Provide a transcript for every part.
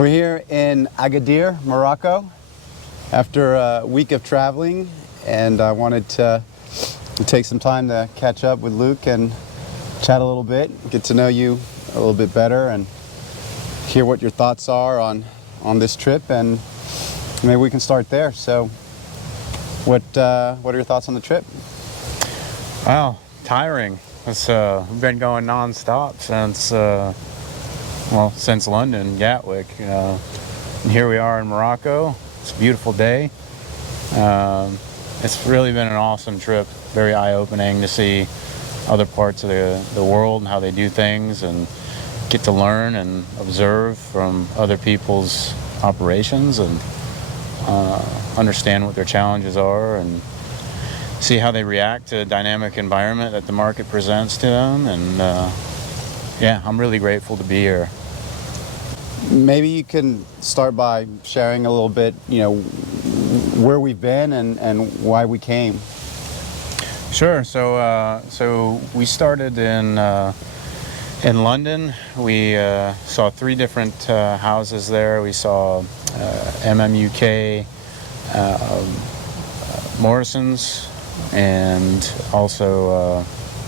We're here in Agadir, Morocco, after a week of traveling, and I wanted to take some time to catch up with Luke and chat a little bit, get to know you a little bit better, and hear what your thoughts are on this trip, and maybe we can start there. So, what are your thoughts on the trip? Wow, tiring. We've been going non-stop since London, Gatwick. And here we are in Morocco. It's a beautiful day. It's really been an awesome trip. Very eye-opening to see other parts of the world and how they do things, and get to learn and observe from other people's operations, and understand what their challenges are, and see how they react to a dynamic environment that the market presents to them. And yeah, I'm really grateful to be here. Maybe you can start by sharing a little bit, where we've been and why we came. Sure. So we started in London. We saw 3 different houses there. We saw MMUK, Morrison's, and also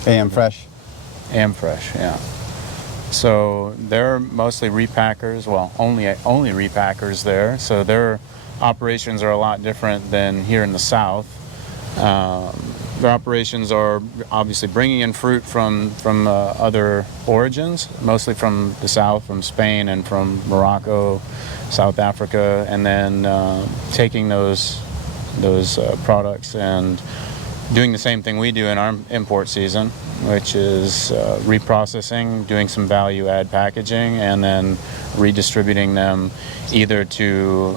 AM Fresh. AM Fresh, yeah. So they're mostly repackers. Well, only repackers there. So their operations are a lot different than here in the South. Their operations are obviously bringing in fruit from other origins, mostly from the South, from Spain and from Morocco, South Africa, and then taking those products and doing the same thing we do in our import season, which is reprocessing, doing some value-add packaging, and then redistributing them either to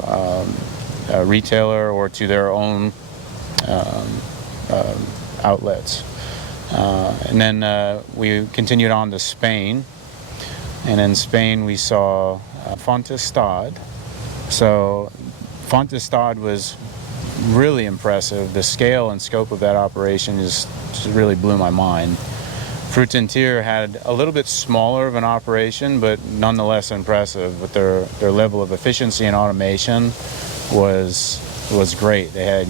a retailer or to their own outlets. And then we continued on to Spain, and in Spain we saw Fontestad. So Fontestad was really impressive. The scale and scope of that operation just really blew my mind. Fruitentier had a little bit smaller of an operation, but nonetheless impressive. With their level of efficiency and automation was great. They had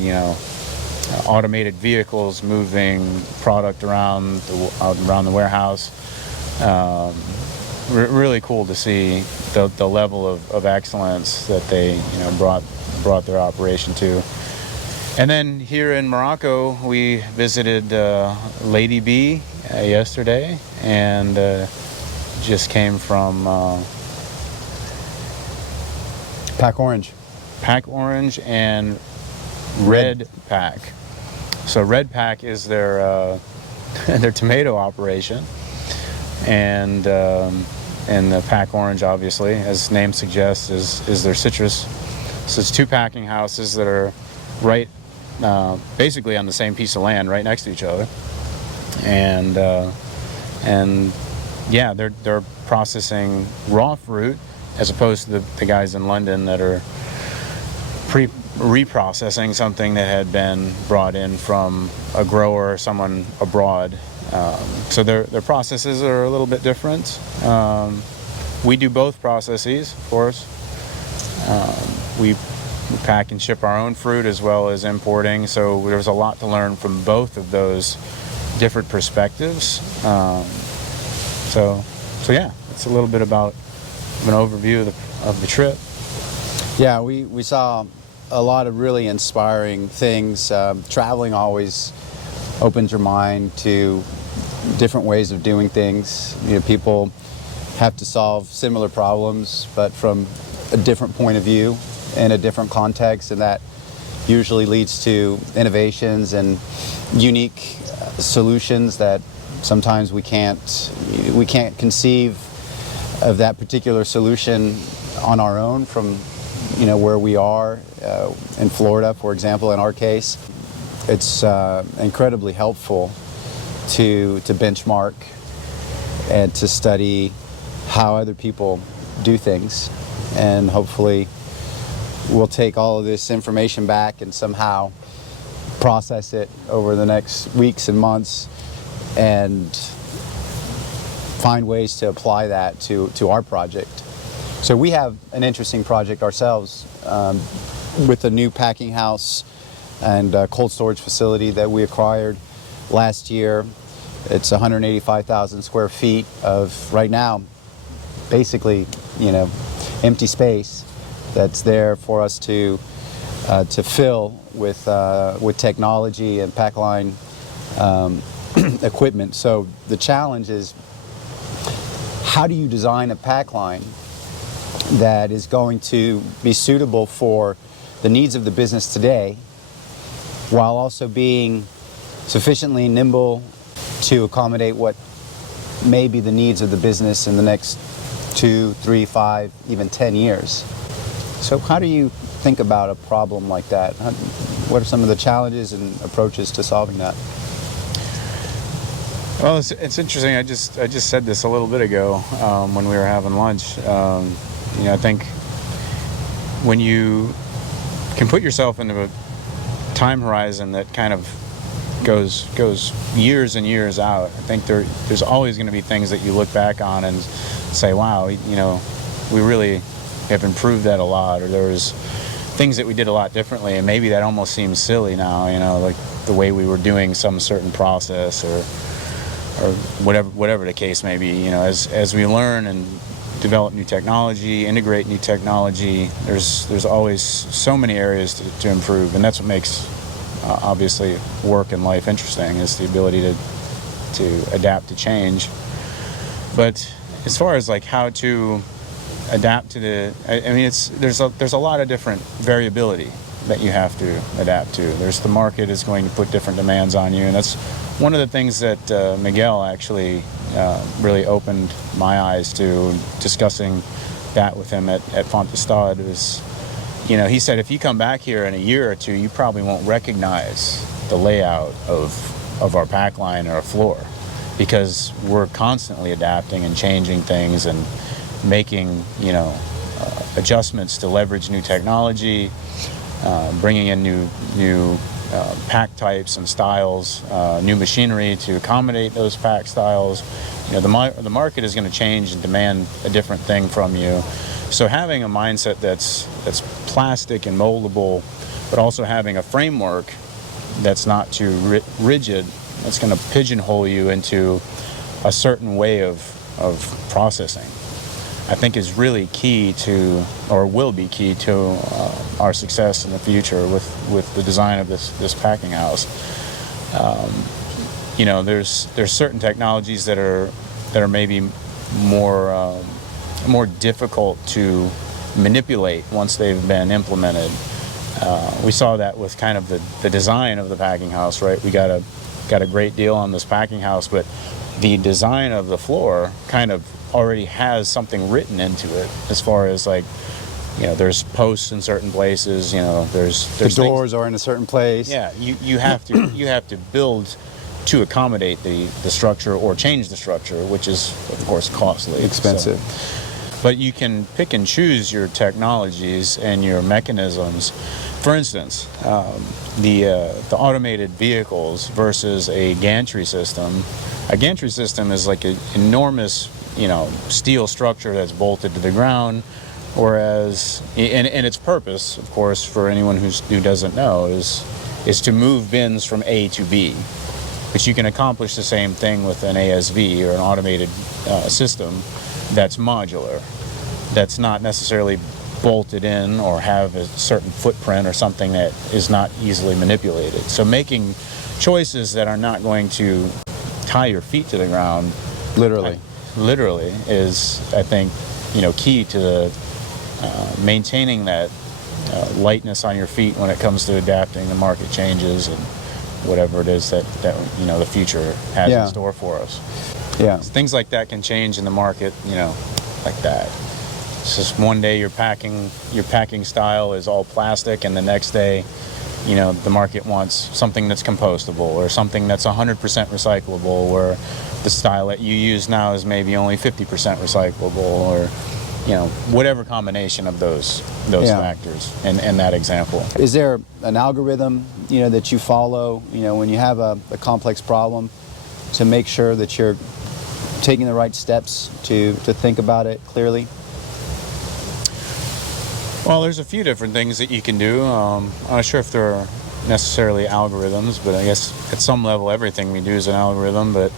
automated vehicles moving product around the warehouse. Really cool to see the level of excellence that they brought their operation to. And then here in Morocco, we visited Lady B yesterday, and just came from Pack Orange. Pack Orange and Red Pack. So Red Pack is their tomato operation, and the Pack Orange, obviously, as the name suggests, is their citrus. So it's 2 packing houses that are right, basically on the same piece of land, right next to each other, and yeah, they're processing raw fruit as opposed to the guys in London that are reprocessing something that had been brought in from a grower or someone abroad. So their processes are a little bit different. We do both processes, of course. We pack and ship our own fruit as well as importing, so there's a lot to learn from both of those different perspectives. So yeah, it's a little bit about an overview of the trip. Yeah, we saw a lot of really inspiring things. Traveling always opens your mind to different ways of doing things. People have to solve similar problems, but from a different point of view, in a different context, and that usually leads to innovations and unique solutions that sometimes we can't conceive of that particular solution on our own from where we are in Florida, for example. In our case, it's incredibly helpful to benchmark and to study how other people do things, and hopefully we'll take all of this information back and somehow process it over the next weeks and months and find ways to apply that to our project. So we have an interesting project ourselves with a new packing house and cold storage facility that we acquired last year. It's 185,000 square feet of, right now, basically, empty space that's there for us to fill with technology and pack line equipment. So the challenge is, how do you design a pack line that is going to be suitable for the needs of the business today, while also being sufficiently nimble to accommodate what may be the needs of the business in the next 2, 3, 5, even 10 years. So how do you think about a problem like that? What are some of the challenges and approaches to solving that? Well, it's interesting. I just said this a little bit ago when we were having lunch. I think when you can put yourself into a time horizon that kind of goes years and years out, I think there's always going to be things that you look back on and say, wow, we really have improved that a lot, or there was things that we did a lot differently, and maybe that almost seems silly now, like the way we were doing some certain process or whatever the case may be. As we learn and develop new technology, integrate new technology, there's always so many areas to improve, and that's what makes obviously work and life interesting, is the ability to adapt to change. But as far as like how to adapt to there's a lot of different variability that you have to adapt to. The market is going to put different demands on you, and that's one of the things that Miguel actually really opened my eyes to, discussing that with him at Fontestad. Is, he said, if you come back here in a year or two, you probably won't recognize the layout of our pack line or our floor, because we're constantly adapting and changing things and making adjustments to leverage new technology, bringing in new pack types and styles, new machinery to accommodate those pack styles. The market is going to change and demand a different thing from you. So having a mindset that's plastic and moldable, but also having a framework that's not too rigid, that's going to pigeonhole you into a certain way of processing, I think is really key to, or will be key to, our success in the future with the design of this packing house. There's certain technologies that are maybe more difficult to manipulate once they've been implemented. We saw that with kind of the design of the packing house, right? We got a great deal on this packing house, but the design of the floor kind of already has something written into it, as far as like, there's posts in certain places, there's the doors are in a certain place. Yeah, you have to build to accommodate the structure, or change the structure, which is of course costly, expensive. But you can pick and choose your technologies and your mechanisms. For instance, the automated vehicles versus a gantry system. A gantry system is like an enormous, steel structure that's bolted to the ground, whereas, and its purpose, of course, for anyone who doesn't know, is to move bins from A to B. But you can accomplish the same thing with an ASV, or an automated system that's modular, that's not necessarily bolted in or have a certain footprint or something that is not easily manipulated. So making choices that are not going to tie your feet to the ground, literally is, I think, key to maintaining that lightness on your feet when it comes to adapting to market changes and whatever it is that the future has in store for us. Yeah, things like that can change in the market, like that. It's just one day your packing style is all plastic, and the next day, the market wants something that's compostable, or something that's 100% recyclable, where the style that you use now is maybe only 50% recyclable, or whatever combination of those factors and that example. Is there an algorithm that you follow when you have a complex problem, to make sure that you're taking the right steps to think about it clearly? Well, there's a few different things that you can do. I'm not sure if there are necessarily algorithms, but I guess at some level everything we do is an algorithm. But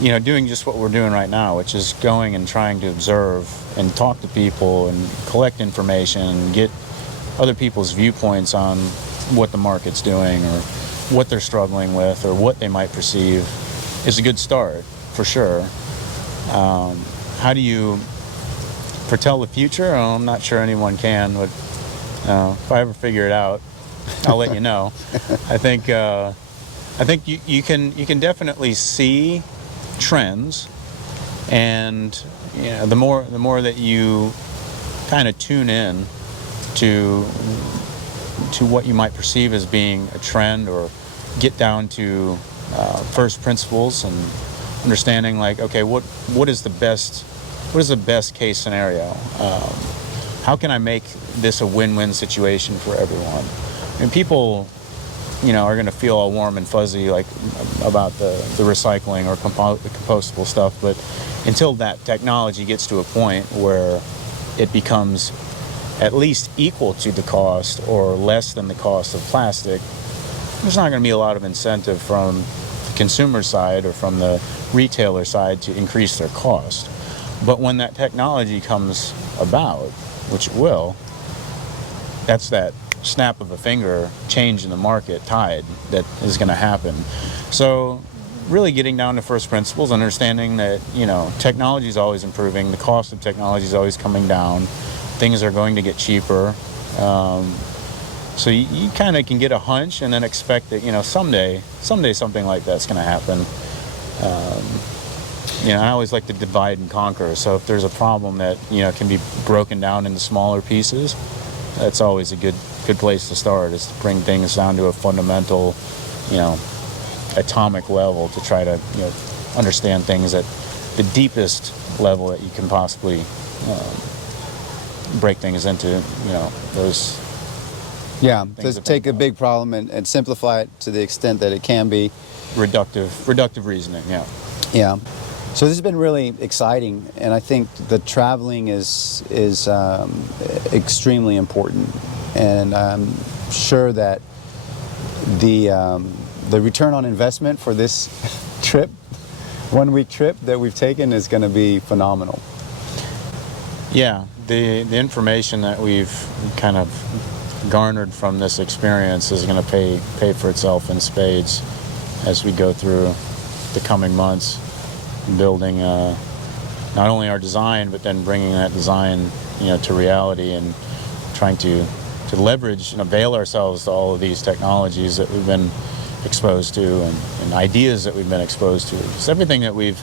doing just what we're doing right now, which is going and trying to observe and talk to people and collect information and get other people's viewpoints on what the market's doing or what they're struggling with or what they might perceive, is a good start for sure. How do you foretell the future? Oh, I'm not sure anyone can, but if I ever figure it out, I'll let you know. I think you can definitely see trends, and the more that you kind of tune in to what you might perceive as being a trend, or get down to first principles and understanding, like, okay, what is the best case scenario? How can I make this a win-win situation for everyone? And people, are going to feel all warm and fuzzy, like, about the recycling or compostable stuff, but until that technology gets to a point where it becomes at least equal to the cost or less than the cost of plastic, there's not going to be a lot of incentive from the consumer side or from the retailer side to increase their cost. But when that technology comes about, which it will, that's that snap of a finger change in the market tide that is going to happen. So really getting down to first principles, understanding that technology is always improving, the cost of technology is always coming down, things are going to get cheaper. So you kind of can get a hunch and then expect that someday something like that's going to happen. I always like to divide and conquer. So if there's a problem that can be broken down into smaller pieces, that's always a good place to start, is to bring things down to a fundamental, atomic level, to try to understand things at the deepest level that you can possibly break things into. Those. Yeah, just take a big problem and simplify it to the extent that it can be. Reductive reasoning. Yeah. Yeah. So this has been really exciting, and I think the traveling is extremely important, and I'm sure that the return on investment for this trip, 1 week trip that we've taken, is going to be phenomenal. Yeah, the information that we've kind of garnered from this experience is going to pay for itself in spades as we go through the coming months, building not only our design, but then bringing that design to reality, and trying to leverage and avail ourselves to all of these technologies that we've been exposed to, and ideas that we've been exposed to. Because everything that we've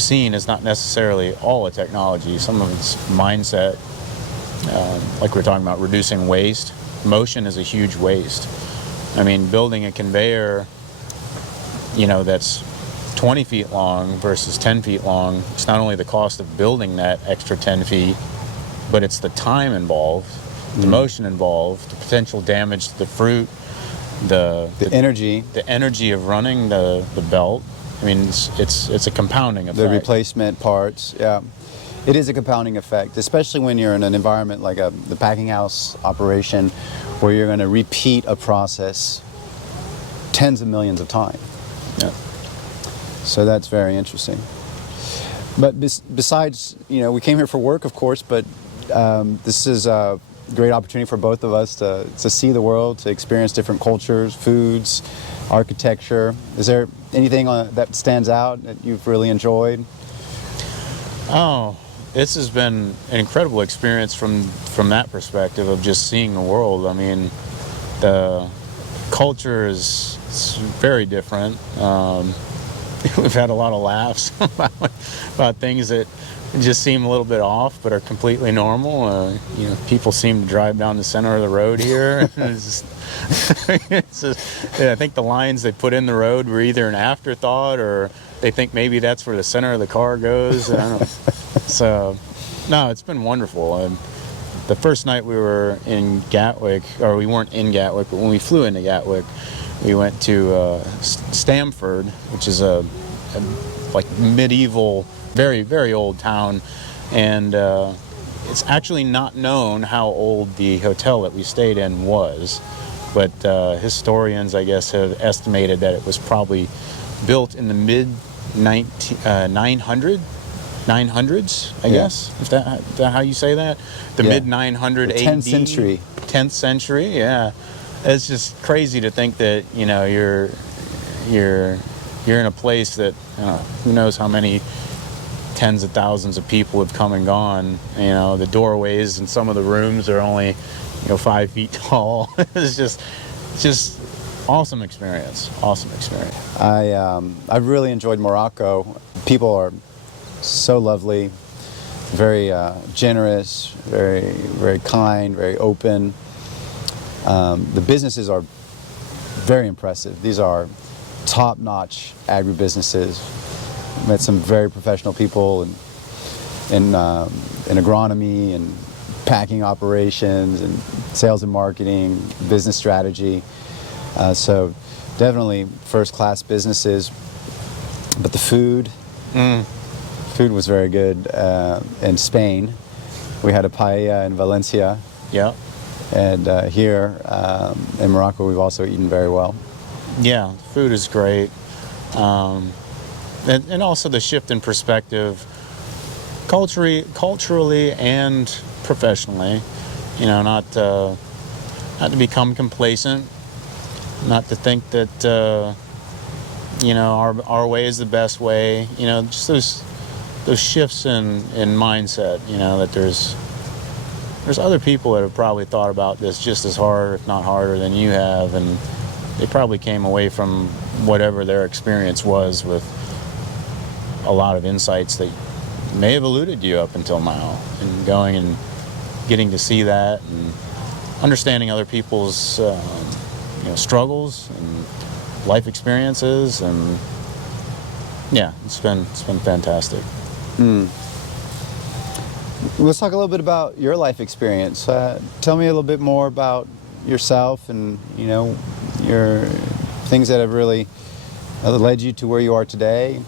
seen is not necessarily all a technology. Some of it's mindset, like we're talking about reducing waste. Motion is a huge waste. I mean, building a conveyor that's 20 feet long versus 10 feet long, it's not only the cost of building that extra 10 feet, but it's the time involved, the motion involved, the potential damage to the fruit, the energy of running the belt. I mean, it's a compounding effect. The replacement parts, yeah. It is a compounding effect, especially when you're in an environment like the packing house operation, where you're going to repeat a process tens of millions of times. Yeah. So that's very interesting. But besides, we came here for work, of course, but this is a great opportunity for both of us to see the world, to experience different cultures, foods, architecture. Is there anything that stands out that you've really enjoyed? Oh, this has been an incredible experience from that perspective of just seeing the world. I mean, the culture is very different. We've had a lot of laughs about things that just seem a little bit off, but are completely normal. People seem to drive down the center of the road here. I think the lines they put in the road were either an afterthought, or they think maybe that's where the center of the car goes. I don't know. So, no, it's been wonderful. And the first night we were in Gatwick, or we weren't in Gatwick, but when we flew into Gatwick, we went to Stamford, which is a medieval, very, very old town, and it's actually not known how old the hotel that we stayed in was, but historians, I guess, have estimated that it was probably built in the mid 900s, I guess, if that how you say that, the mid 900 AD, 10th century. 10th century, yeah. It's just crazy to think that you're in a place that who knows how many tens of thousands of people have come and gone. The doorways in some of the rooms are only 5 feet tall. It's just awesome experience. I've really enjoyed Morocco. People are so lovely, very generous, very, very kind, very open. The businesses are very impressive. These are top-notch agribusinesses. Met some very professional people in agronomy and packing operations and sales and marketing, business strategy. So definitely first-class businesses. But the food was very good. In Spain, we had a paella in Valencia. Yeah. And here in Morocco, we've also eaten very well. Yeah, food is great. And also the shift in perspective, culturally and professionally. Not to become complacent, not to think that our way is the best way. Just those shifts in mindset. That there's other people that have probably thought about this just as hard, if not harder, than you have, and they probably came away from whatever their experience was with a lot of insights that may have eluded you up until now, and going and getting to see that and understanding other people's struggles and life experiences, and yeah, it's been fantastic. Let's talk a little bit about your life experience. Tell me a little bit more about yourself and your things that have really led you to where you are today.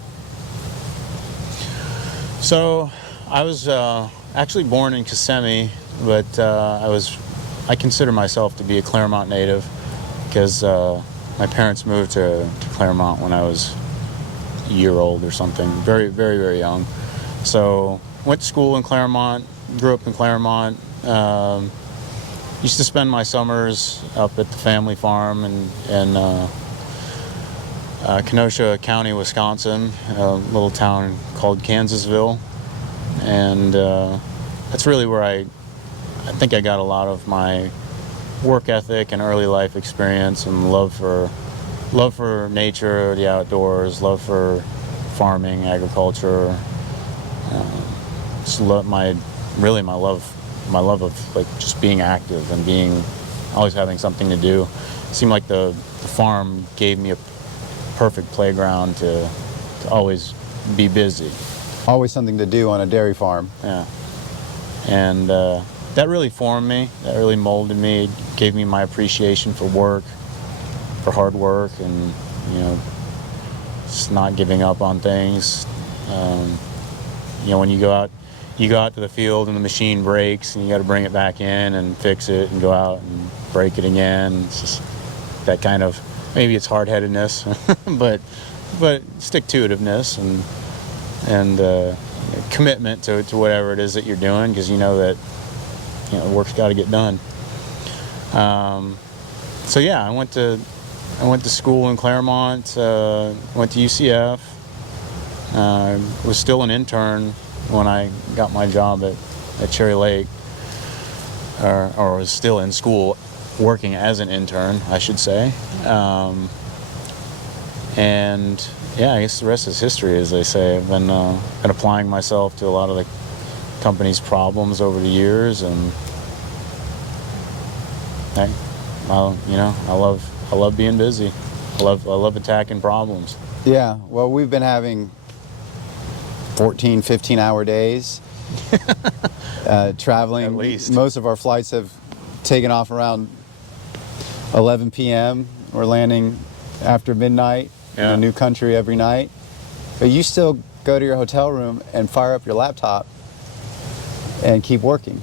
So I was actually born in Kissimmee, but I consider myself to be a Claremont native because my parents moved to Claremont when I was a year old or something, very, very, very young. So went to school in Claremont, grew up in Claremont. Used to spend my summers up at the family farm in Kenosha County, Wisconsin, a little town called Kansasville. And that's really where I think I got a lot of my work ethic and early life experience and love for nature, the outdoors, love for farming, agriculture. Just love my love of like just being active and always having something to do. It seemed like the farm gave me a perfect playground to always be busy. Always something to do on a dairy farm. Yeah. And that really formed me. That really molded me. It gave me my appreciation for work, for hard work, and just not giving up on things. When you go out to the field and the machine breaks and you got to bring it back in and fix it and go out and break it again. It's just that kind of, maybe it's hard-headedness, but stick-to-itiveness and commitment to whatever it is that you're doing, because you know that the work's got to get done. So yeah, I went to school in Claremont, went to UCF. Was still an intern when I got my job at Cherry Lake, or was still in school working as an intern, I should say. And yeah, I guess the rest is history, as they say. I've been applying myself to a lot of the company's problems over the years, and I love being busy. I love attacking problems. Yeah, well, we've been having 14, 15-hour days traveling. At least. Most of our flights have taken off around 11 p.m. We're landing after midnight in a new country every night. But you still go to your hotel room and fire up your laptop and keep working.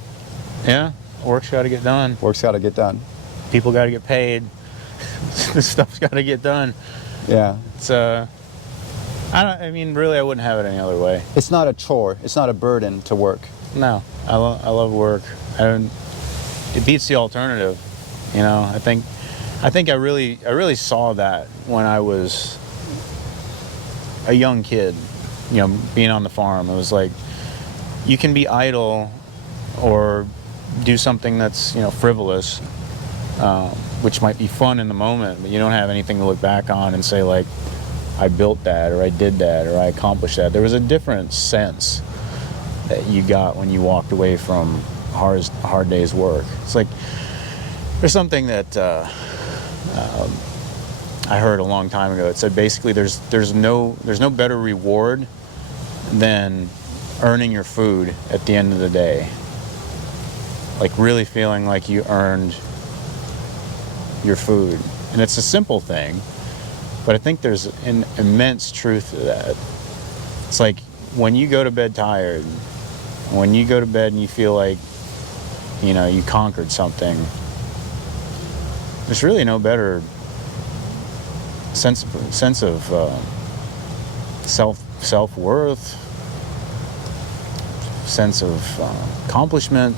Yeah, work's got to get done. Work's got to get done. People got to get paid. This stuff's got to get done. Yeah. It's I mean, really, I wouldn't have it any other way. It's not a chore. It's not a burden to work. No, I love work. It beats the alternative. You know, I think I really saw that when I was a young kid. You know, being on the farm, it was like you can be idle or do something that's, you know, frivolous, which might be fun in the moment, but you don't have anything to look back on and say like, I built that, or I did that, or I accomplished that. There was a different sense that you got when you walked away from a hard day's work. It's like there's something that I heard a long time ago. It said basically there's no better reward than earning your food at the end of the day. Like really feeling like you earned your food. And it's a simple thing, but I think there's an immense truth to that. It's like when you go to bed tired, when you go to bed and you feel like, you know, you conquered something, there's really no better sense of self-worth, sense of accomplishment.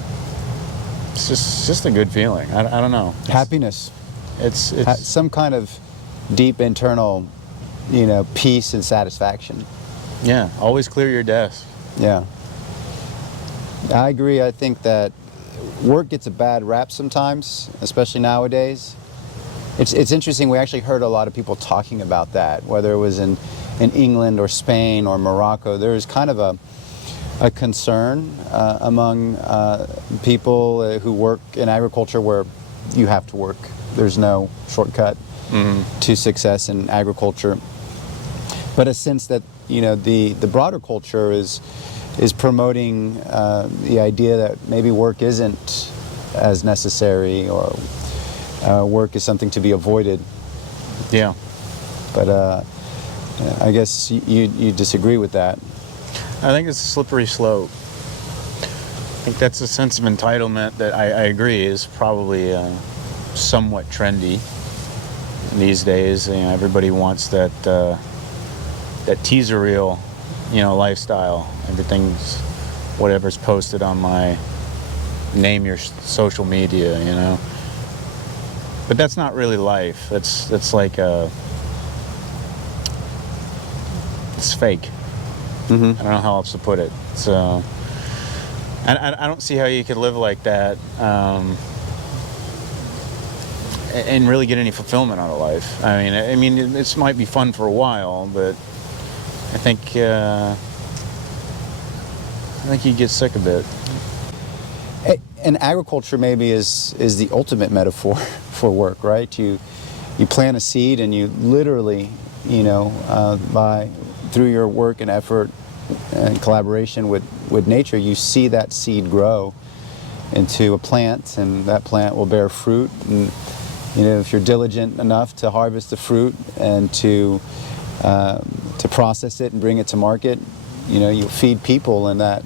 It's just a good feeling. I don't know. Happiness. It's Some kind of deep internal, you know, peace and satisfaction. yeah. Always clear your desk. Yeah. I agree. I think that work gets a bad rap sometimes, especially nowadays. It's interesting. We actually heard a lot of people talking about that, whether it was in England or Spain or Morocco. There was kind of a concern among people who work in agriculture where you have to work. There's no shortcut to success in agriculture. But a sense that, you know, the broader culture is promoting the idea that maybe work isn't as necessary, or work is something to be avoided. Yeah. But I guess you disagree with that. I think it's a slippery slope. I think that's a sense of entitlement that I agree is probably somewhat trendy these days. You know, everybody wants that teaser reel, you know, lifestyle. Everything's whatever's posted on my name your social media, you know. But that's not really life. That's like it's fake. I don't know how else to put it. So, I don't see how you could live like that and really get any fulfillment out of life. I mean, it might be fun for a while, but I think you get sick of it. And agriculture maybe is the ultimate metaphor for work, right? You plant a seed, and you literally, you know, through your work and effort and collaboration with nature, you see that seed grow into a plant, and that plant will bear fruit. And you know, if you're diligent enough to harvest the fruit and to process it and bring it to market, you know, you'll feed people, and that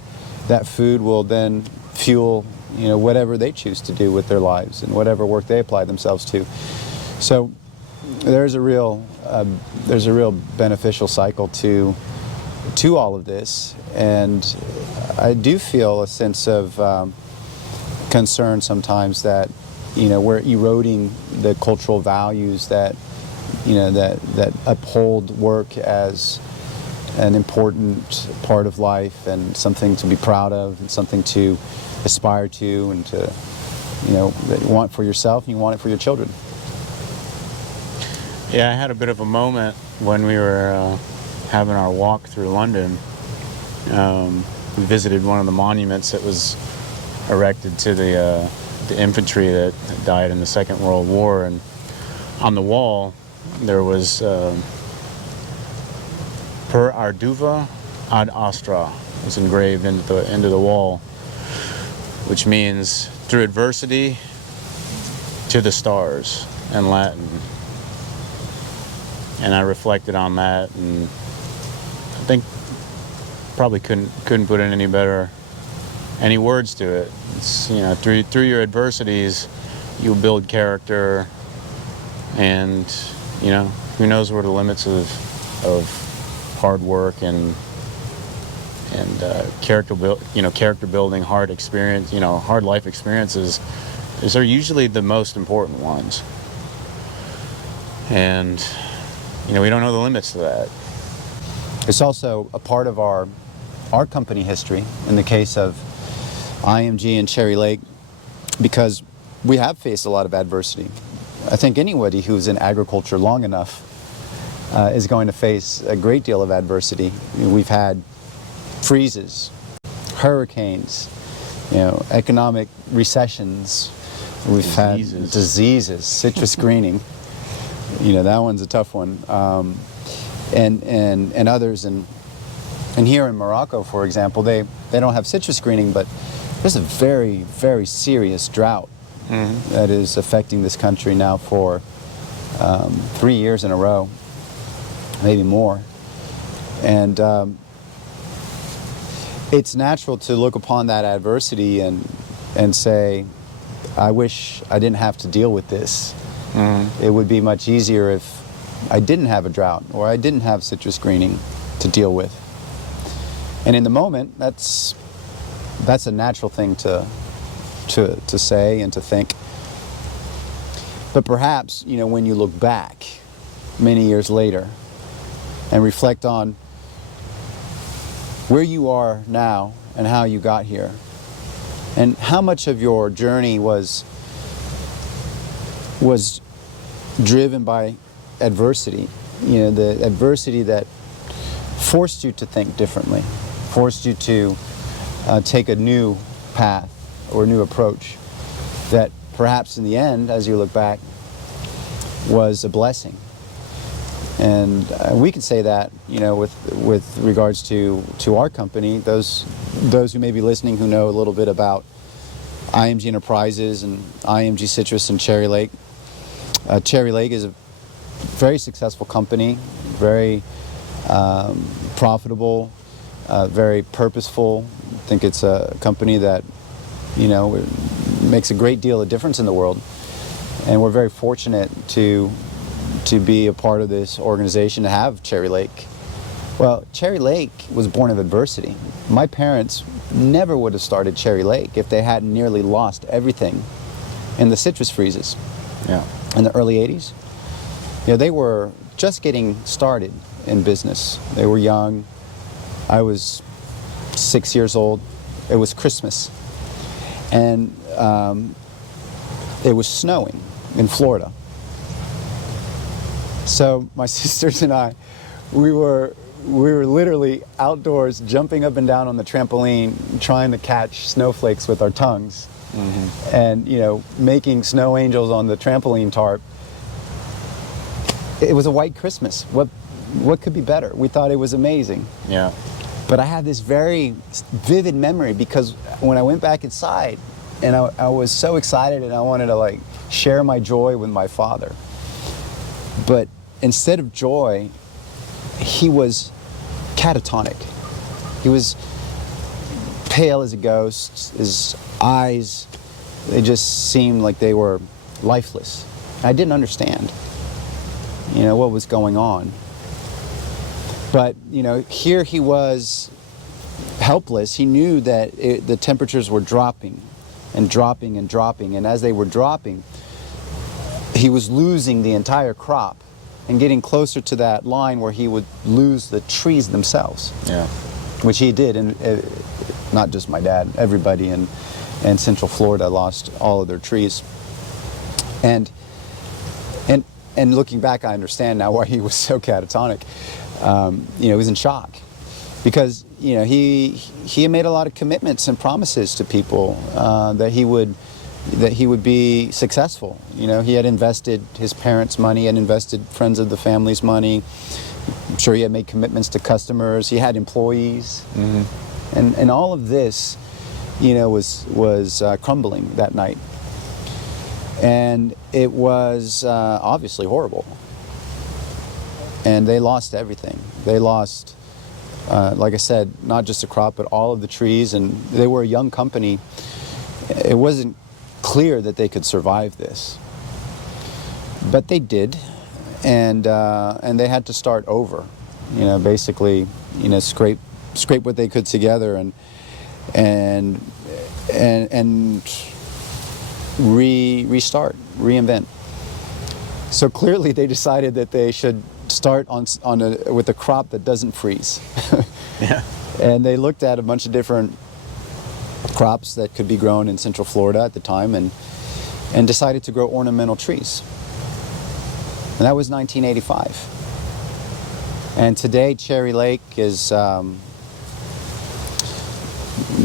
food will then fuel, you know, whatever they choose to do with their lives and whatever work they apply themselves to. So there's a real beneficial cycle to all of this, and I do feel a sense of concern sometimes that, you know, we're eroding the cultural values that, you know, that uphold work as an important part of life and something to be proud of and something to aspire to, and to, you know, that you want for yourself and you want it for your children. Yeah, I had a bit of a moment when we were having our walk through London. We visited one of the monuments that was erected to the infantry that died in the Second World War, and on the wall there was "Per arduva ad astra" was engraved into the wall, which means through adversity to the stars in Latin. And I reflected on that, and I think probably couldn't put it any better any words to it. It's, you know, through your adversities, you build character, and you know, who knows where the limits of hard work and character building, hard experience, you know, hard life experiences, is are usually the most important ones. And you know, we don't know the limits to that. It's also a part of our company history in the case of IMG and Cherry Lake, because we have faced a lot of adversity. I think anybody who's in agriculture long enough is going to face a great deal of adversity. You know, we've had freezes, hurricanes, you know, economic recessions. We've had diseases, citrus greening. You know, that one's a tough one. And others. And here in Morocco, for example, they don't have citrus greening, but there's a very, very serious drought that is affecting this country now for 3 years in a row, maybe more. And it's natural to look upon that adversity and say, I wish I didn't have to deal with this. It would be much easier if I didn't have a drought or I didn't have citrus greening to deal with. And in the moment, that's a natural thing to say and to think. But perhaps, you know, when you look back many years later and reflect on where you are now and how you got here, and how much of your journey was driven by adversity, you know, the adversity that forced you to think differently, forced you to take a new path or a new approach that perhaps in the end, as you look back, was a blessing. And we can say that, you know, with regards to our company, those who may be listening who know a little bit about IMG Enterprises and IMG Citrus and Cherry Lake. Cherry Lake is a very successful company, very profitable, very purposeful. I think it's a company that, you know, makes a great deal of difference in the world. And we're very fortunate to be a part of this organization, to have Cherry Lake. Well, Cherry Lake was born of adversity. My parents never would have started Cherry Lake if they hadn't nearly lost everything in the citrus freezes. Yeah. In the early 80s. You know, they were just getting started in business. They were young. I was 6 years old. It was Christmas. And it was snowing in Florida. So my sisters and I, we were literally outdoors jumping up and down on the trampoline trying to catch snowflakes with our tongues. And, you know, making snow angels on the trampoline tarp. It was a white Christmas. What could be better? We thought it was amazing. Yeah. But I had this very vivid memory because when I went back inside, and I was so excited and I wanted to like share my joy with my father. But instead of joy, he was catatonic. He was pale as a ghost. His eyes, they just seemed like they were lifeless. I didn't understand, you know, what was going on. But, you know, here he was helpless. He knew that the temperatures were dropping and dropping and dropping. And as they were dropping, he was losing the entire crop and getting closer to that line where he would lose the trees themselves. Yeah. Which he did, and not just my dad, everybody in Central Florida lost all of their trees. And looking back, I understand now why he was so catatonic. You know, he was in shock because, you know, he had made a lot of commitments and promises to people that he would be successful. You know, he had invested his parents' money, had invested friends of the family's money. I'm sure he had made commitments to customers. He had employees, and all of this, you know, was crumbling that night, and it was obviously horrible. And they lost everything. They lost like I said, not just the crop, but all of the trees. And they were a young company. It wasn't clear that they could survive this, but they did, and they had to start over. Basically, scrape what they could together and restart, reinvent. So clearly, they decided that they should start with a crop that doesn't freeze. Yeah. And they looked at a bunch of different crops that could be grown in Central Florida at the time, and decided to grow ornamental trees. And that was 1985. And today, Cherry Lake is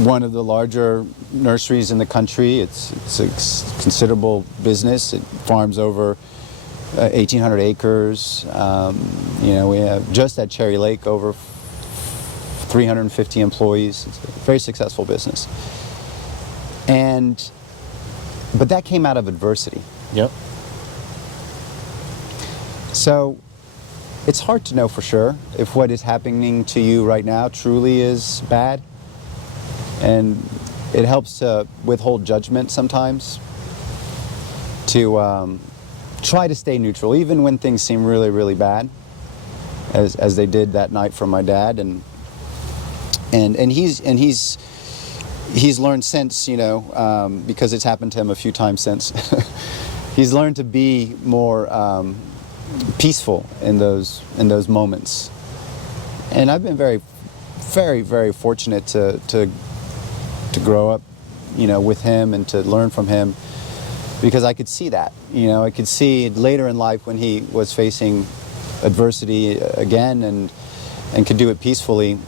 one of the larger nurseries in the country. It's a considerable business. It farms over 1,800 acres. We have just at Cherry Lake over 350 employees. It's a very successful business. But that came out of adversity. Yep. So it's hard to know for sure if what is happening to you right now truly is bad. And it helps to withhold judgment sometimes, to try to stay neutral, even when things seem really, really bad, as they did that night for my dad. And he's learned since, because it's happened to him a few times since. He's learned to be more peaceful in those moments. And I've been very, very, very fortunate to grow up, with him and to learn from him, because I could see that. I could see later in life when he was facing adversity again and could do it peacefully.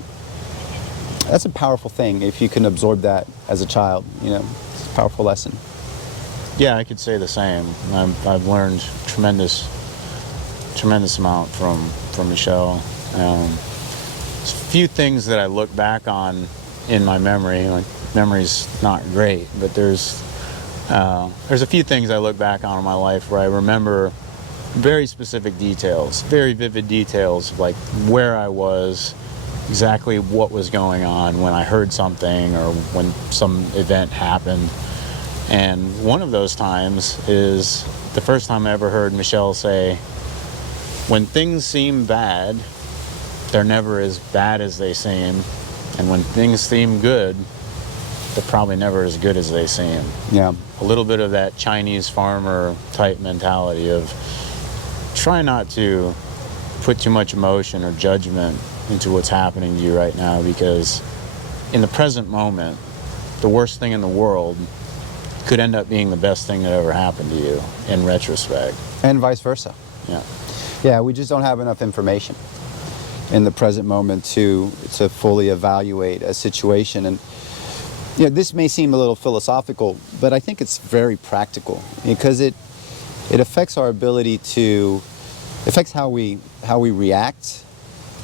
That's a powerful thing if you can absorb that as a child. It's a powerful lesson. Yeah, I could say the same. I've learned tremendous amount from Michelle. There's a few things that I look back on in my memory. Like, memory's not great, but there's a few things I look back on in my life where I remember very specific details, very vivid details of like where I was, exactly what was going on when I heard something or when some event happened. And one of those times is the first time I ever heard Michelle say, when things seem bad, they're never as bad as they seem. And when things seem good, they're probably never as good as they seem. Yeah. A little bit of that Chinese farmer type mentality of try not to put too much emotion or judgment into what's happening to you right now, because in the present moment, the worst thing in the world could end up being the best thing that ever happened to you in retrospect. And vice versa. Yeah. Yeah, we just don't have enough information in the present moment to fully evaluate a situation. And this may seem a little philosophical, but I think it's very practical, because it affects our ability affects how we react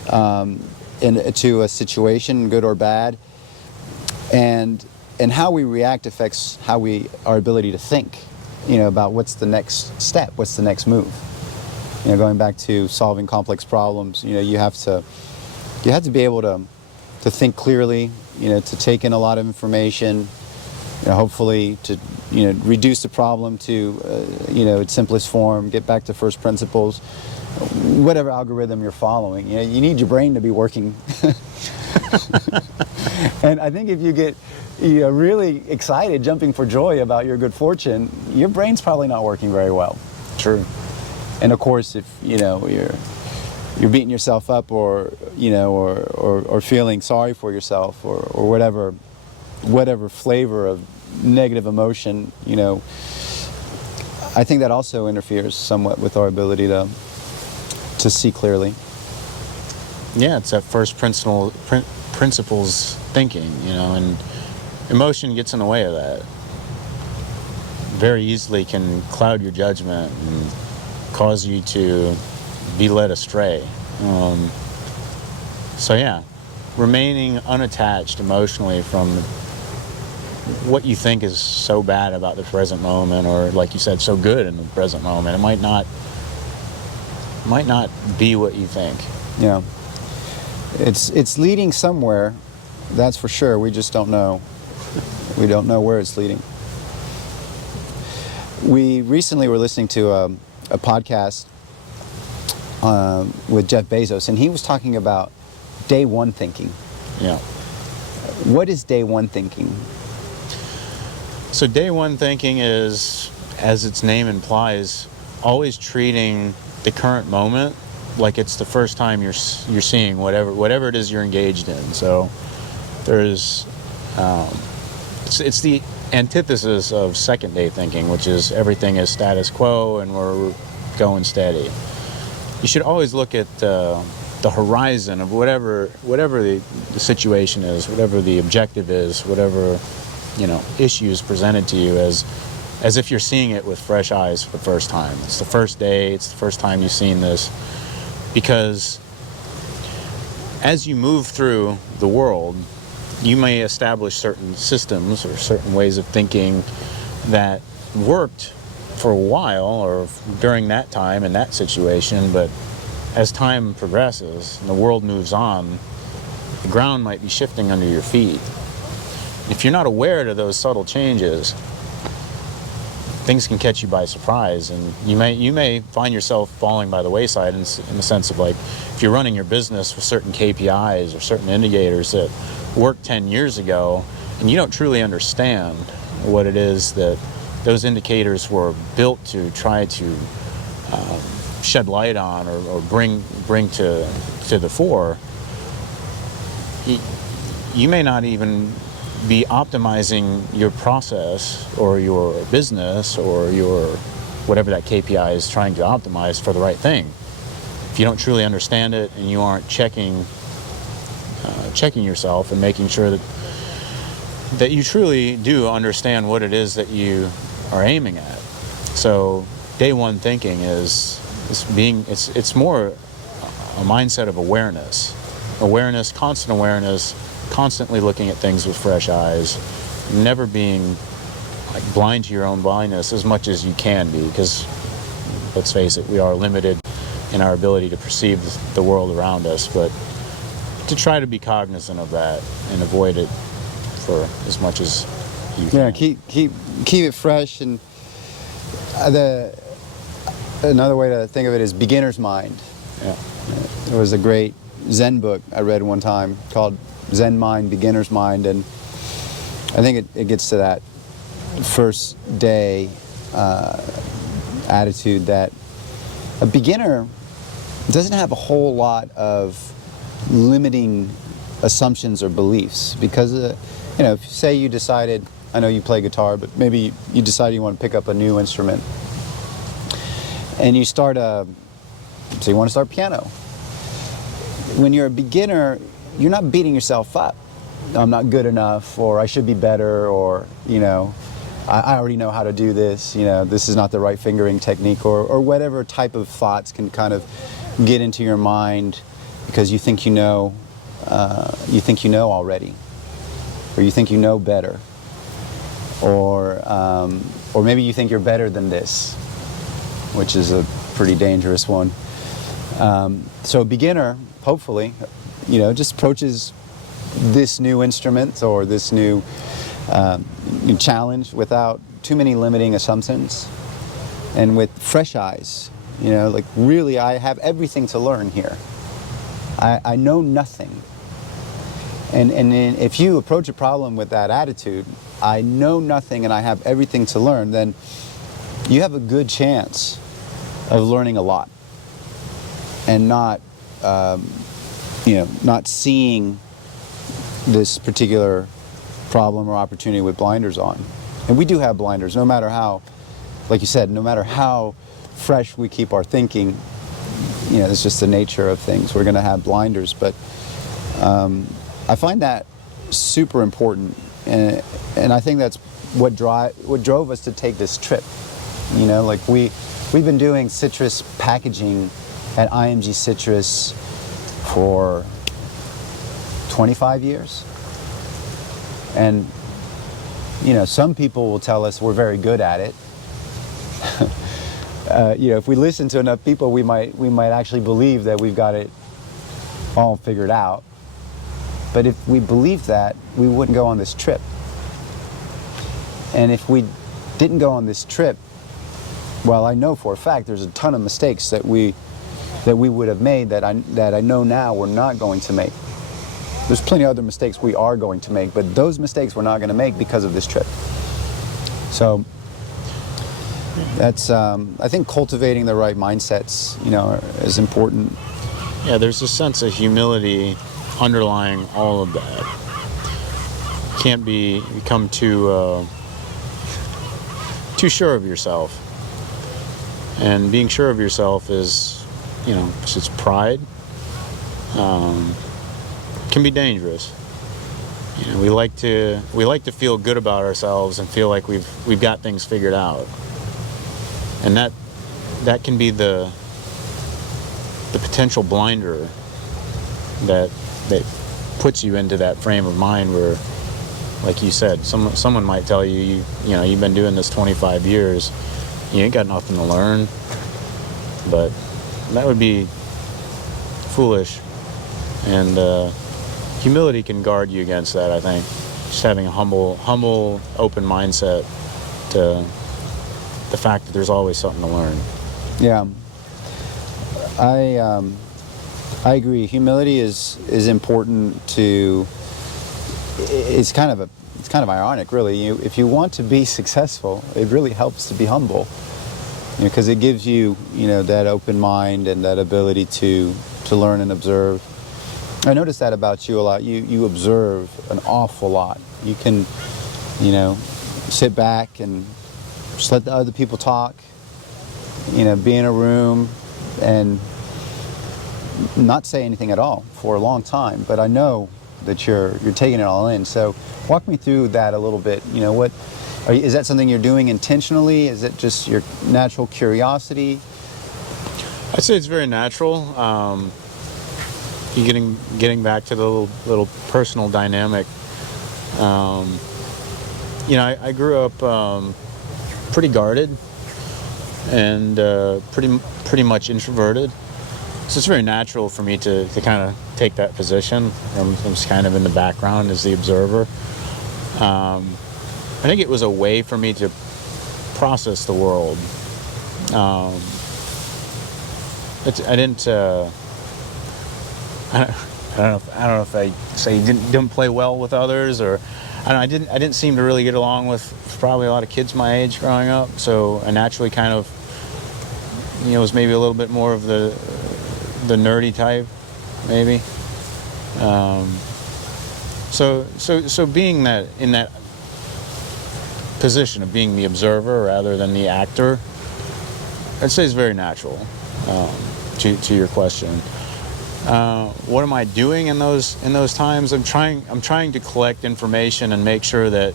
to a situation, good or bad, and how we react affects our ability to think, about what's the next step, what's the next move. Going back to solving complex problems, you have to be able to think clearly, to take in a lot of information, hopefully to reduce the problem to its simplest form, get back to first principles, whatever algorithm you're following. You need your brain to be working. And I think if you get really excited, jumping for joy about your good fortune, your brain's probably not working very well. True. And of course, if you're beating yourself up, or or feeling sorry for yourself, or whatever flavor of negative emotion, I think that also interferes somewhat with our ability to see clearly. Yeah, it's that first principles thinking, and emotion gets in the way of that. Very easily can cloud your judgment and cause you to be led astray. So yeah, remaining unattached emotionally from what you think is so bad about the present moment, or like you said, so good in the present moment. It might not be what you think. Yeah. It's leading somewhere, that's for sure. We just don't know. We don't know where it's leading. We recently were listening to a podcast with Jeff Bezos, and he was talking about day one thinking. Yeah. What is day one thinking? So day one thinking is, as its name implies, always treating the current moment like it's the first time you're seeing whatever it is you're engaged in. So there's it's the antithesis of second day thinking, which is everything is status quo and we're going steady. You should always look at the horizon of whatever the situation is, whatever the objective is, whatever issues presented to you as if you're seeing it with fresh eyes for the first time. It's the first day, it's the first time you've seen this, because as you move through the world, you may establish certain systems or certain ways of thinking that worked for a while or during that time in that situation, but as time progresses and the world moves on, the ground might be shifting under your feet. If you're not aware to those subtle changes, things can catch you by surprise, and you may find yourself falling by the wayside in the sense of, like, if you're running your business with certain KPIs or certain indicators that worked 10 years ago and you don't truly understand what it is that those indicators were built to try to shed light on or bring to the fore, you may not even be optimizing your process or your business or your whatever that KPI is trying to optimize for the right thing. If you don't truly understand it and you aren't checking yourself and making sure that you truly do understand what it is that you are aiming at. So day one thinking is it's more a mindset of awareness, constant awareness, constantly looking at things with fresh eyes, never being like blind to your own blindness as much as you can be, because let's face it, we are limited in our ability to perceive the world around us, but to try to be cognizant of that and avoid it for as much as you can. Yeah, keep it fresh. And another way to think of it is beginner's mind. Yeah. There was a great Zen book I read one time called Zen Mind, Beginner's Mind, and I think it gets to that first day attitude that a beginner doesn't have a whole lot of limiting assumptions or beliefs, because if say you decided, I know you play guitar, but maybe you decided you want to pick up a new instrument and you start so you want to start piano. When you're a beginner, you're not beating yourself up. I'm not good enough, or I should be better, or I already know how to do this, this is not the right fingering technique, or whatever type of thoughts can kind of get into your mind because you think you know already, or you think you know better, or maybe you think you're better than this, which is a pretty dangerous one. So a beginner, hopefully, just approaches this new instrument or this new challenge without too many limiting assumptions and with fresh eyes. Like, really, I have everything to learn here. I know nothing. And if you approach a problem with that attitude, I know nothing and I have everything to learn, then you have a good chance of learning a lot and not seeing this particular problem or opportunity with blinders on. And we do have blinders, no matter how, like you said, no matter how fresh we keep our thinking, it's just the nature of things. We're going to have blinders, but I find that super important, and I think that's what drove us to take this trip. Like we've been doing citrus packaging at IMG Citrus for 25 years. And, some people will tell us we're very good at it. If we listen to enough people, we might actually believe that we've got it all figured out. But if we believed that, we wouldn't go on this trip. And if we didn't go on this trip, well, I know for a fact there's a ton of mistakes that we would have made that I know now we're not going to make. There's plenty of other mistakes we are going to make, but those mistakes we're not going to make because of this trip. So that's, I think cultivating the right mindsets, is important. Yeah, there's a sense of humility underlying all of that. You can't become too sure of yourself. And being sure of yourself is, it's pride. Can be dangerous. We like to feel good about ourselves and feel like we've got things figured out. And that can be the potential blinder that puts you into that frame of mind where, like you said, someone might tell you, you've been doing this 25 years, you ain't got nothing to learn. But that would be foolish. And humility can guard you against that, I think. Just having a humble, open mindset to the fact that there's always something to learn. Yeah. I agree. Humility is important to. It's kind of ironic, really. If you want to be successful, it really helps to be humble, because it gives you, that open mind and that ability to learn and observe. I noticed that about you a lot. You observe an awful lot. You can, sit back and just let the other people talk. Be in a room and not say anything at all for a long time. But I know that you're taking it all in. So walk me through that a little bit. Is that something you're doing intentionally? Is it just your natural curiosity? I'd say it's very natural. Getting back to the little personal dynamic. I grew up pretty guarded and pretty much introverted. So it's very natural for me to kind of take that position. I'm just kind of in the background as the observer. I think it was a way for me to process the world. I don't know if I say didn't play well with others, or I didn't seem to really get along with probably a lot of kids my age growing up. So I naturally kind of was maybe a little bit more of the nerdy type, maybe. So being that in that position of being the observer rather than the actor, I'd say is very natural. To your question, what am I doing in those times? I'm trying to collect information and make sure that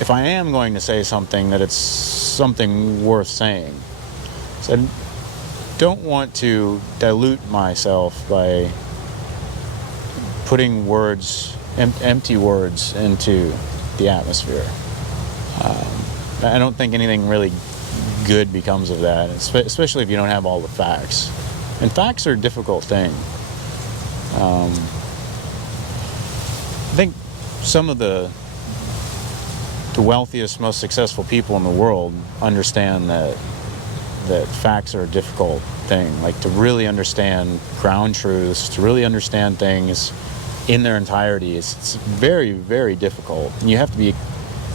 if I am going to say something, that it's something worth saying. So I don't want to dilute myself by putting empty words into the atmosphere. I don't think anything really good becomes of that, especially if you don't have all the facts. And facts are a difficult thing. I think some of the wealthiest, most successful people in the world understand that facts are a difficult thing. Like, to really understand ground truths, to really understand things in their entirety, it's very, very difficult. And you have to be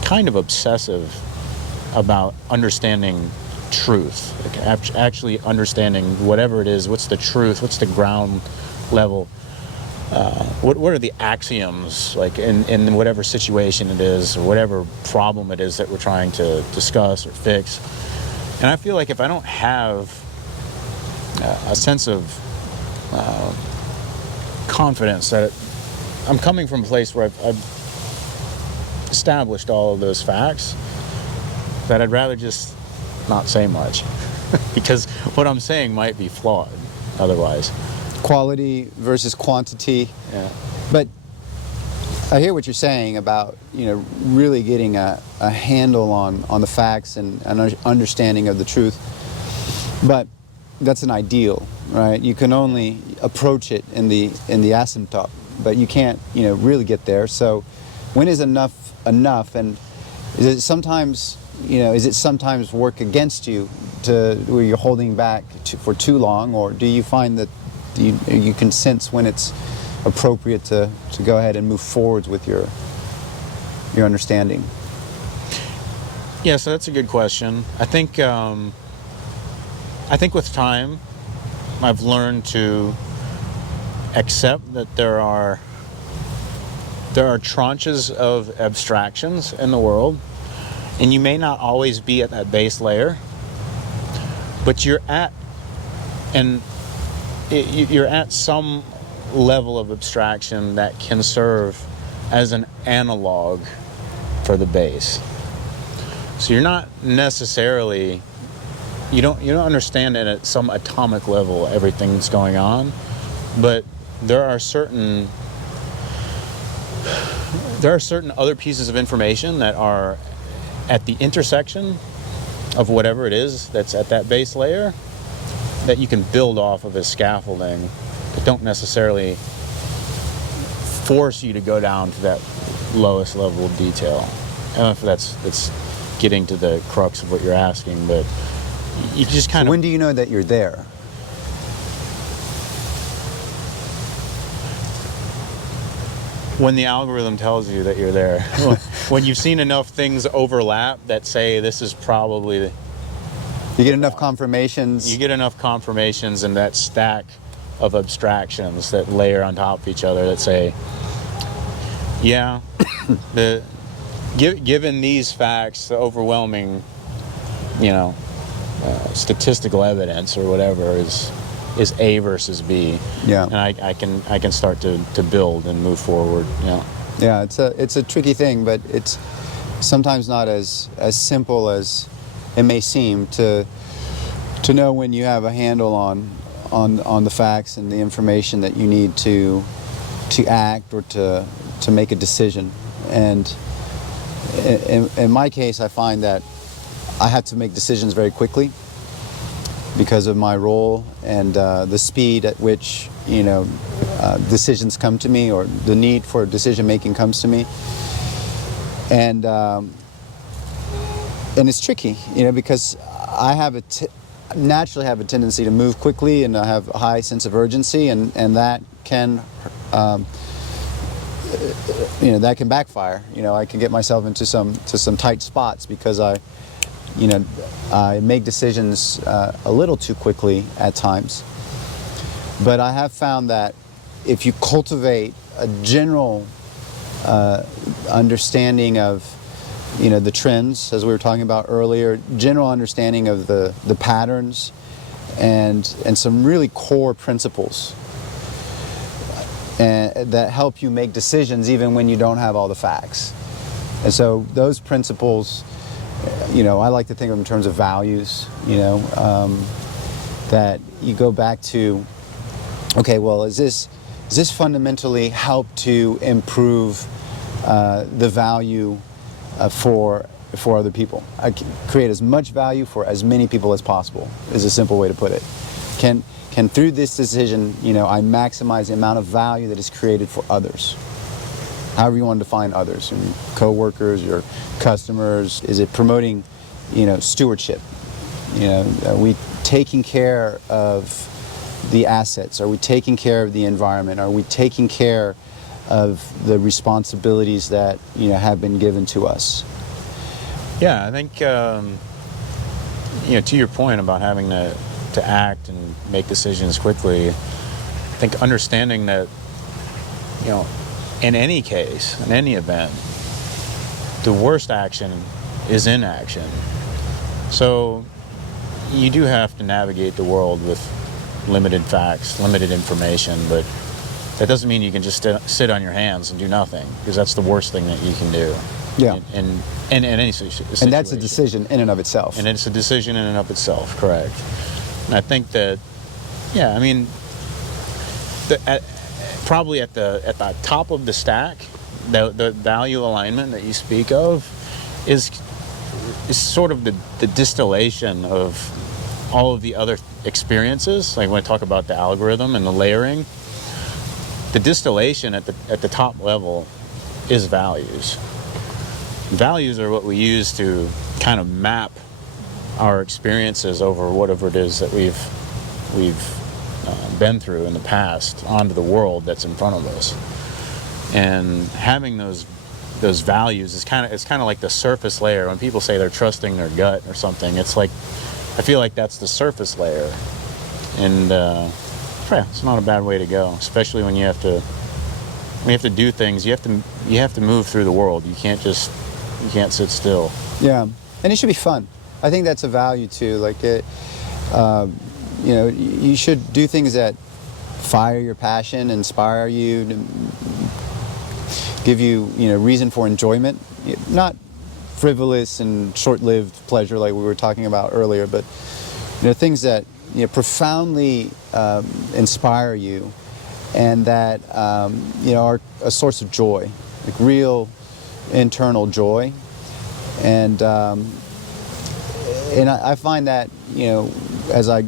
kind of obsessive about understanding truth, like actually understanding whatever it is. What's the truth? What's the ground level? What are the axioms, like in whatever situation it is, or whatever problem it is that we're trying to discuss or fix? And I feel like if I don't have a sense of confidence that I'm coming from a place where I've established all of those facts, that I'd rather just not say much because what I'm saying might be flawed otherwise. Quality versus quantity. Yeah. But I hear what you're saying about, really getting a handle on the facts and an understanding of the truth. But that's an ideal, right? You can only approach it in the asymptote, but you can't, really get there. So when is enough enough? And is it sometimes work against you where you're holding back for too long, or do you find that you can sense when it's appropriate to go ahead and move forwards with your understanding? Yeah, so that's a good question. I think with time, I've learned to accept that there are tranches of abstractions in the world, and you may not always be at that base layer, but you're at some level of abstraction that can serve as an analog for the base. So you're not necessarily, you don't understand at some atomic level everything that's going on, but there are certain other pieces of information that are at the intersection of whatever it is that's at that base layer that you can build off of as scaffolding that don't necessarily force you to go down to that lowest level of detail. I don't know if that's getting to the crux of what you're asking, but you just kind of... When do you know that you're there? When the algorithm tells you that you're there. When you've seen enough things overlap that say this is probably... You get enough confirmations. You get enough confirmations in that stack of abstractions that layer on top of each other that say, yeah, given these facts, the overwhelming, statistical evidence or whatever is A versus B. Yeah. And I can start to build and move forward. Yeah. Yeah, it's a tricky thing, but it's sometimes not as simple as it may seem to know when you have a handle on the facts and the information that you need to act or to make a decision. And in my case, I find that I have to make decisions very quickly because of my role and the speed at which decisions come to me, or the need for decision making comes to me. And it's tricky, because I naturally have a tendency to move quickly, and I have a high sense of urgency, and that can that can backfire. I can get myself into some tight spots because I make decisions a little too quickly at times. But I have found that if you cultivate a general understanding of the trends, as we were talking about earlier, general understanding of the patterns and some really core principles that help you make decisions even when you don't have all the facts. And so those principles, I like to think of them in terms of values, that you go back to, okay, well, is this fundamentally help to improve the value for other people? I create as much value for as many people as possible is a simple way to put it. Can through this decision, I maximize the amount of value that is created for others. However you want to define others, your co-workers, your customers. Is it promoting, stewardship? Are we taking care of the assets? Are we taking care of the environment? Are we taking care of the responsibilities that have been given to us? Yeah, I think to your point about having to act and make decisions quickly, I think understanding that in any case, in any event, the worst action is inaction. So you do have to navigate the world with limited facts, limited information, but that doesn't mean you can just sit on your hands and do nothing, because that's the worst thing that you can do. Yeah. In any situation. And that's a decision in and of itself. And it's a decision in and of itself, correct. And I think that, probably at the top of the stack, the value alignment that you speak of is sort of the distillation of all of the other experiences, like when I talk about the algorithm and the layering, the distillation at the top level is values. Values are what we use to kind of map our experiences over whatever it is that we've been through in the past onto the world that's in front of us. And having those values is kind of like the surface layer. When people say they're trusting their gut or something, it's like, I feel like that's the surface layer. And yeah, it's not a bad way to go, especially when you have to do things. You have to move through the world. You can't sit still. Yeah, and it should be fun. I think that's a value too. Like it, you should do things that fire your passion, inspire you, give you, reason for enjoyment. Not frivolous and short-lived pleasure like we were talking about earlier, but things that profoundly inspire you, and that are a source of joy, like real internal joy. And I find that as I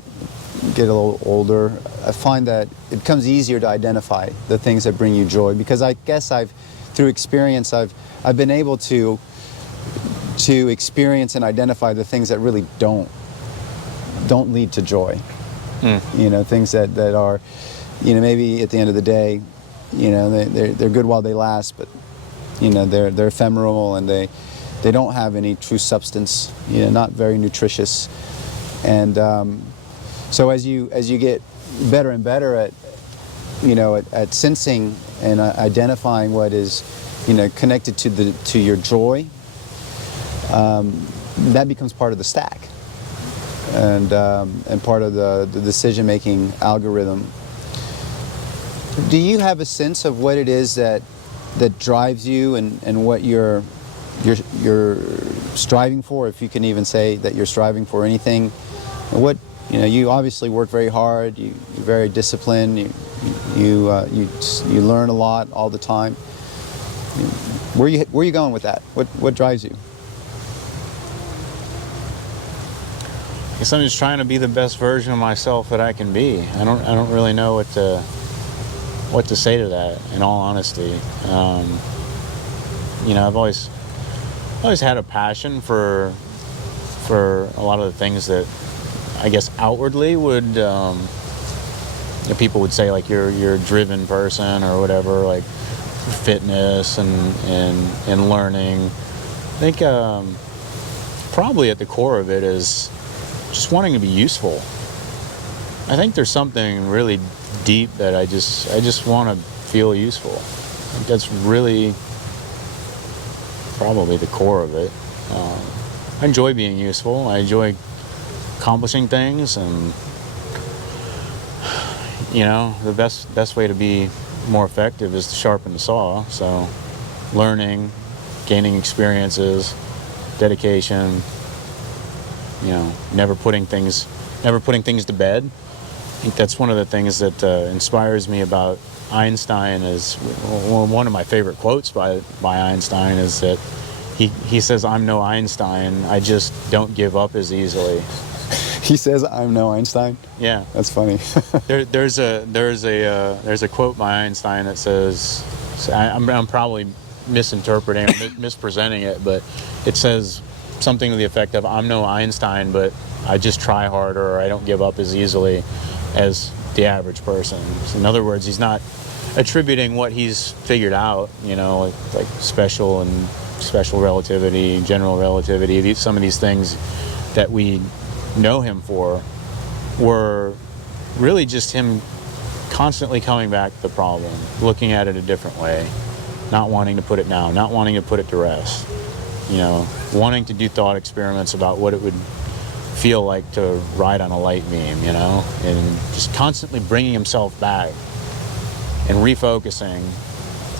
get a little older, I find that it becomes easier to identify the things that bring you joy, because I guess through experience I've been able to experience and identify the things that really don't lead to joy. Things that are, maybe at the end of the day, they're good while they last, but they're ephemeral, and they don't have any true substance, not very nutritious. And so as you get better and better at sensing and identifying what is connected to your joy, that becomes part of the stack, and part of the decision-making algorithm. Do you have a sense of what it is that drives you, and what you're striving for, if you can even say that you're striving for anything? What you obviously work very hard. You're very disciplined. You learn a lot all the time. Where are you going with that? What drives you? I guess I'm just trying to be the best version of myself that I can be. I don't really know what to say to that, in all honesty. I've always had a passion for a lot of the things that I guess outwardly would people would say, like, you're a driven person or whatever, like fitness and learning. I think probably at the core of it is just wanting to be useful. I think there's something really deep that I just want to feel useful. I think that's really probably the core of it. I enjoy being useful. I enjoy accomplishing things, and the best way to be more effective is to sharpen the saw. So learning, gaining experiences, dedication, never putting things to bed. I think that's one of the things that inspires me about Einstein. Is one of my favorite quotes by Einstein is that he says, "I'm no Einstein, I just don't give up as easily." He says, "I'm no Einstein." Yeah, that's funny. There's a quote by Einstein that says, I'm probably misinterpreting or mispresenting it, but it says something to the effect of, "I'm no Einstein, but I just try harder, or I don't give up as easily as the average person." So in other words, he's not attributing what he's figured out, like special relativity, general relativity, some of these things that we know him for, were really just him constantly coming back to the problem, looking at it a different way, not wanting to put it down, not wanting to put it to rest, wanting to do thought experiments about what it would feel like to ride on a light beam, and just constantly bringing himself back and refocusing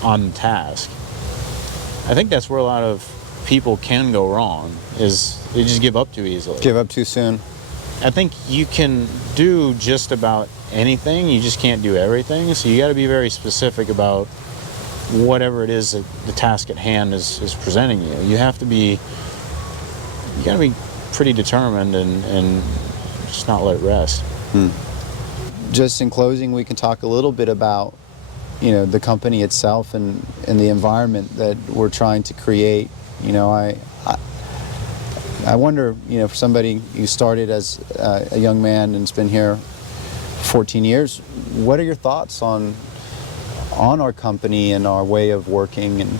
on the task. I think that's where a lot of people can go wrong, is they just give up too easily. Give up too soon. I think you can do just about anything, you just can't do everything, so you got to be very specific about whatever it is that the task at hand is presenting you. You got to be pretty determined and just not let it rest. Just in closing, we can talk a little bit about, the company itself and the environment that we're trying to create. I wonder, for somebody who started as a young man and's been here 14 years, what are your thoughts on our company and our way of working? And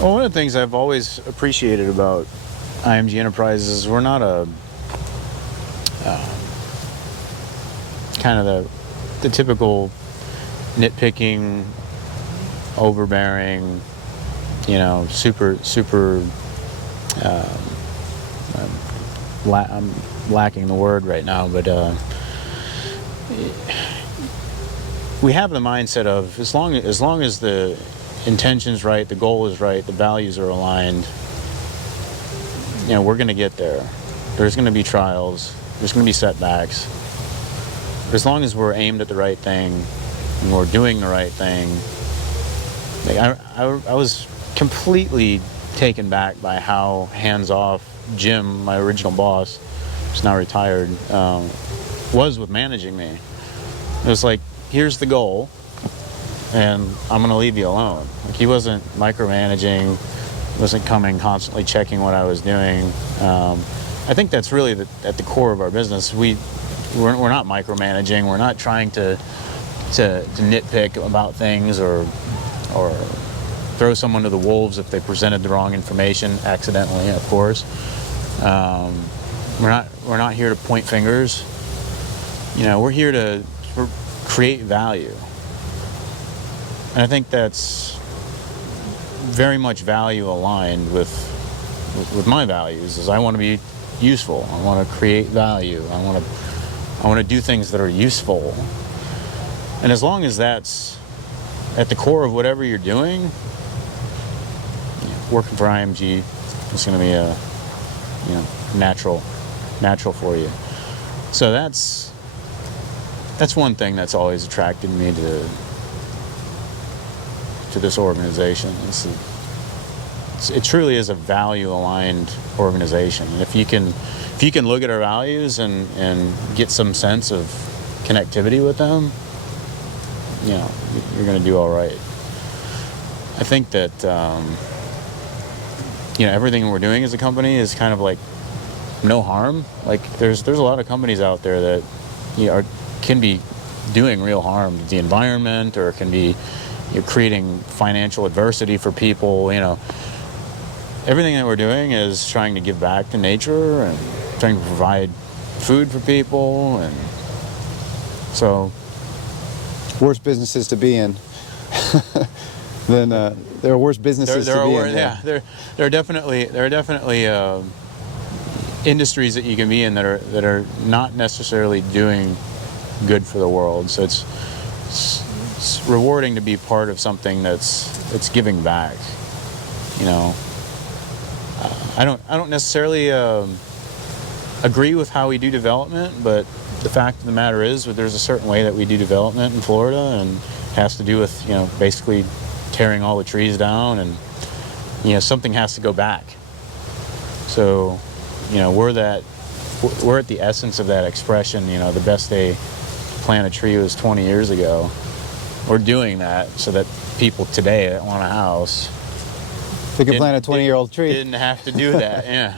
well, one of the things I've always appreciated about IMG Enterprises is we're not a kind of the typical nitpicking, overbearing, super. I'm lacking the word right now, but we have the mindset of as long as the intention's right, the goal is right, the values are aligned, we're going to get there. There's going to be trials, there's going to be setbacks. But as long as we're aimed at the right thing and we're doing the right thing, I was completely taken back by how hands-off Jim, my original boss, who's now retired, was with managing me. It was like, here's the goal, and I'm going to leave you alone. Like, he wasn't micromanaging, wasn't coming constantly checking what I was doing. I think that's really at the core of our business. We're not micromanaging. We're not trying to nitpick about things or throw someone to the wolves if they presented the wrong information accidentally, of course. We're not here to point fingers. We're here to create value. And I think that's very much value aligned with my values. Is I want to be useful. I want to create value. I want to do things that are useful. And as long as that's at the core of whatever you're doing, working for IMG is going to be a natural for you. So that's one thing that's always attracted me to this organization. It truly is a value-aligned organization. And if you can look at our values and get some sense of connectivity with them, you're going to do all right. I think that everything we're doing as a company is kind of like no harm. Like there's a lot of companies out there that can be doing real harm to the environment, or can be creating financial adversity for people. Everything that we're doing is trying to give back to nature and trying to provide food for people, and so worst businesses to be in. Then there are worse businesses to be in. Yeah, there are definitely industries that you can be in that are not necessarily doing good for the world. So it's rewarding to be part of something that's giving back. I don't necessarily agree with how we do development, but the fact of the matter is that there's a certain way that we do development in Florida, and it has to do with basically tearing all the trees down, and something has to go back. So we're at the essence of that expression. The best day to plant a tree was 20 years ago. We're doing that so that people today that want a house, they can plant a 20-year-old tree. Didn't have to do that. Yeah,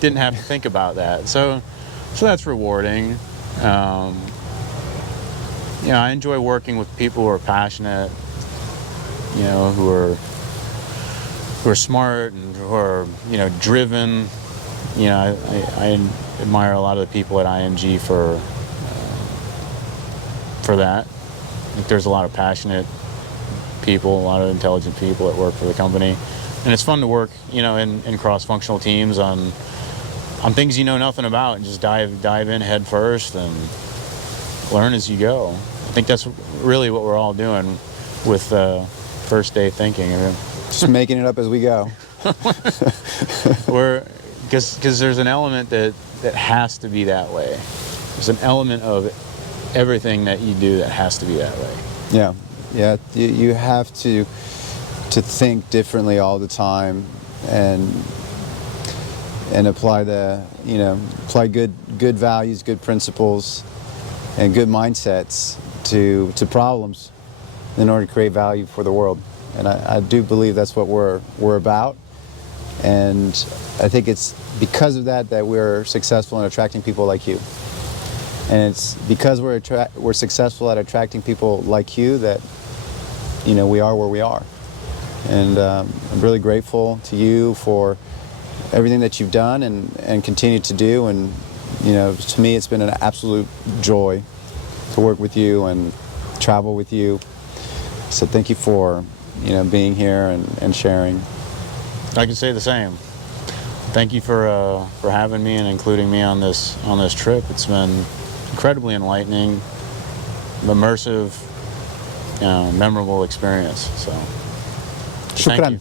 didn't have to think about that. So that's rewarding. I enjoy working with people who are passionate, who are smart and who are driven. I admire a lot of the people at IMG for that. I think there's a lot of passionate people, a lot of intelligent people that work for the company, and it's fun to work in cross-functional teams on things nothing about, and just dive in head first and learn as you go. I think that's really what we're all doing with first day thinking. Just making it up as we go. Because there's an element that has to be that way. There's an element of everything that you do that has to be that way. Yeah. You have to think differently all the time, and and apply apply good values, good principles, and good mindsets to problems in order to create value for the world. And I do believe that's what we're about. And I think it's because of that we're successful in attracting people like you. And it's because we're successful at attracting people like you that we are where we are. And I'm really grateful to you for everything that you've done and continue to do. And to me, it's been an absolute joy to work with you and travel with you. So thank you for being here and sharing. I can say the same. Thank you for having me and including me on this trip. It's been incredibly enlightening, immersive, memorable experience. So, Shukran.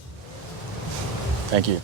Thank you.